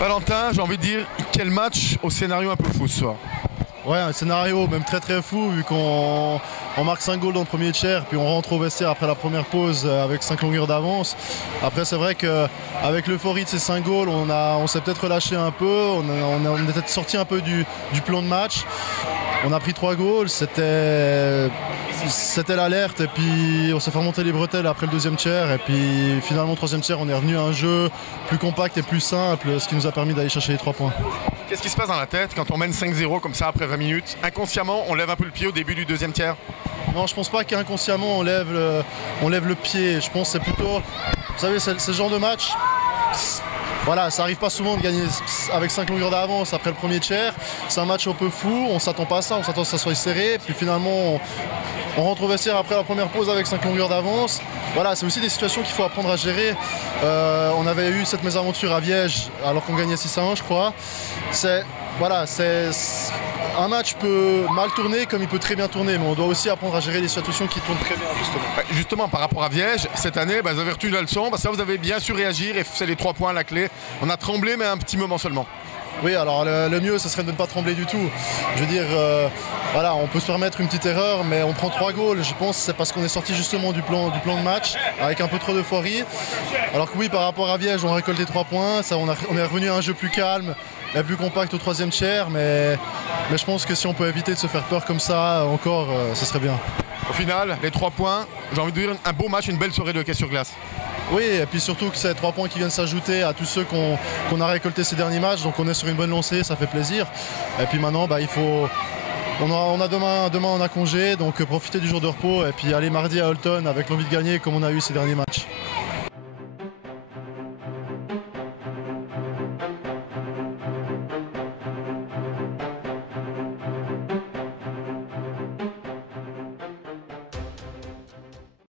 Valentin, j'ai envie de dire, quel match au scénario un peu fou ce soir. Ouais, un scénario même très fou vu qu'on marque 5 goals dans le premier tiers puis on rentre au vestiaire après la première pause avec 5 longueurs d'avance. Après c'est vrai qu'avec l'euphorie de ces 5 goals on s'est peut-être relâché un peu, on est peut-être sorti un peu du plan de match. On a pris 3 goals, c'était l'alerte et puis on s'est fait remonter les bretelles après le deuxième tiers et puis finalement au troisième tiers on est revenu à un jeu plus compact et plus simple, ce qui nous a permis d'aller chercher les 3 points. Qu'est-ce qui se passe dans la tête quand on mène 5-0 comme ça après 20 minutes? Inconsciemment, on lève un peu le pied au début du deuxième tiers? Non, je pense pas qu'inconsciemment on lève le pied. Je pense que c'est plutôt, vous savez, c'est ce genre de match. Voilà, ça arrive pas souvent de gagner avec 5 longueurs d'avance après le premier tiers. C'est un match un peu fou, on s'attend pas à ça, on s'attend que ça soit serré. Puis finalement, on rentre au vestiaire après la première pause avec 5 longueurs d'avance. Voilà, c'est aussi des situations qu'il faut apprendre à gérer. On avait eu cette mésaventure à Viège alors qu'on gagnait 6-1, je crois. Un match peut mal tourner comme il peut très bien tourner, mais on doit aussi apprendre à gérer les situations qui tournent très bien, justement. Justement, par rapport à Viège, cette année, vous avez retenu la leçon, parce que vous avez bien su réagir et c'est les 3 points à la clé. On a tremblé, mais un petit moment seulement. Oui, alors le mieux, ce serait de ne pas trembler du tout. Je veux dire, voilà, on peut se permettre une petite erreur, mais on prend 3 goals. Je pense que c'est parce qu'on est sorti justement du plan de match, avec un peu trop d'euphorie. Alors que oui, par rapport à Viège, on a récolté 3 points. Ça, on est revenu à un jeu plus calme et plus compact au troisième tiers, mais je pense que si on peut éviter de se faire peur comme ça encore, ce serait bien. Au final, les 3 points, j'ai envie de dire un beau match, une belle soirée de hockey sur glace. Oui, et puis surtout que c'est 3 points qui viennent s'ajouter à tous ceux qu'on a récoltés ces derniers matchs, donc on est sur une bonne lancée, ça fait plaisir. Et puis maintenant, il faut... On a demain on a congé, donc profiter du jour de repos et puis aller mardi à Holton avec l'envie de gagner comme on a eu ces derniers matchs.